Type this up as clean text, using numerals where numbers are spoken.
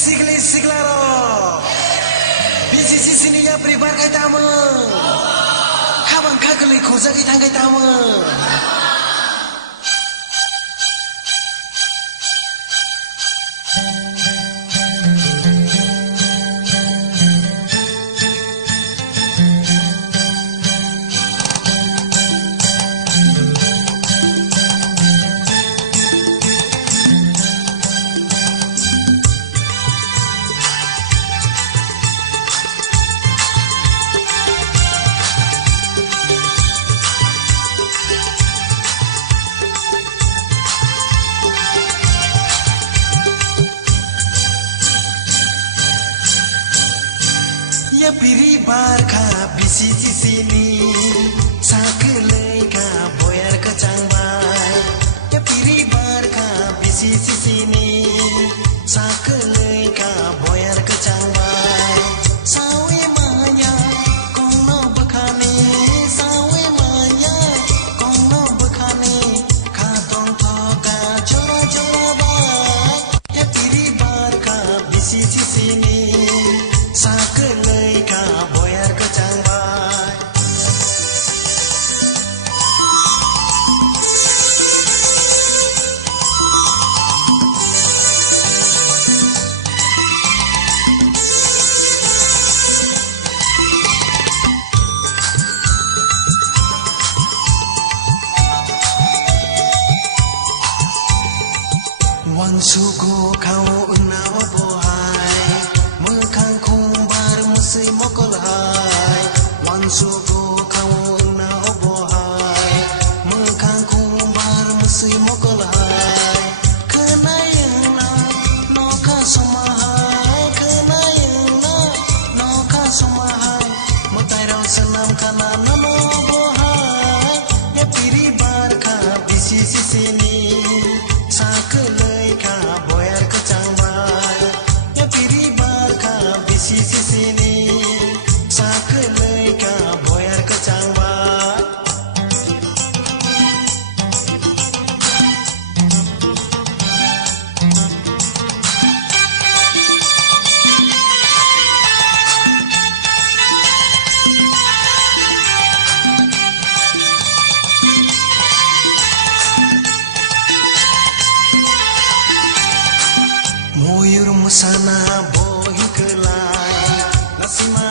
Siglaro BCC sini ya pribar kai tamu Habang kageli khoja kai thangai tamu Ya piri barkha BCC sini sakelai ka boyar kacang bai Ya piri barkha BCC sini sakelai ka boyar kacang bai sawe maya kongno bakhani sawe maya kongno bakhani khatong thoka chola chola bai Ya piri barkha BCC sini sakelai ka boyar kacang bai Wansuko kau unau bohai Mekhang kumbar musai mokol hai Wansuko kau unau bohai Mekhang kumbar musai mokol hai Kenayana noka somahai Kenayana noka somahai Mutairau senam kana nano bohai Ya piri barkha BCC sini sakelai ka boyar kacang bai Ya piri barkha BCC sini sakelai ka boyar kacang bai Moyur musana bohi kelai Lasima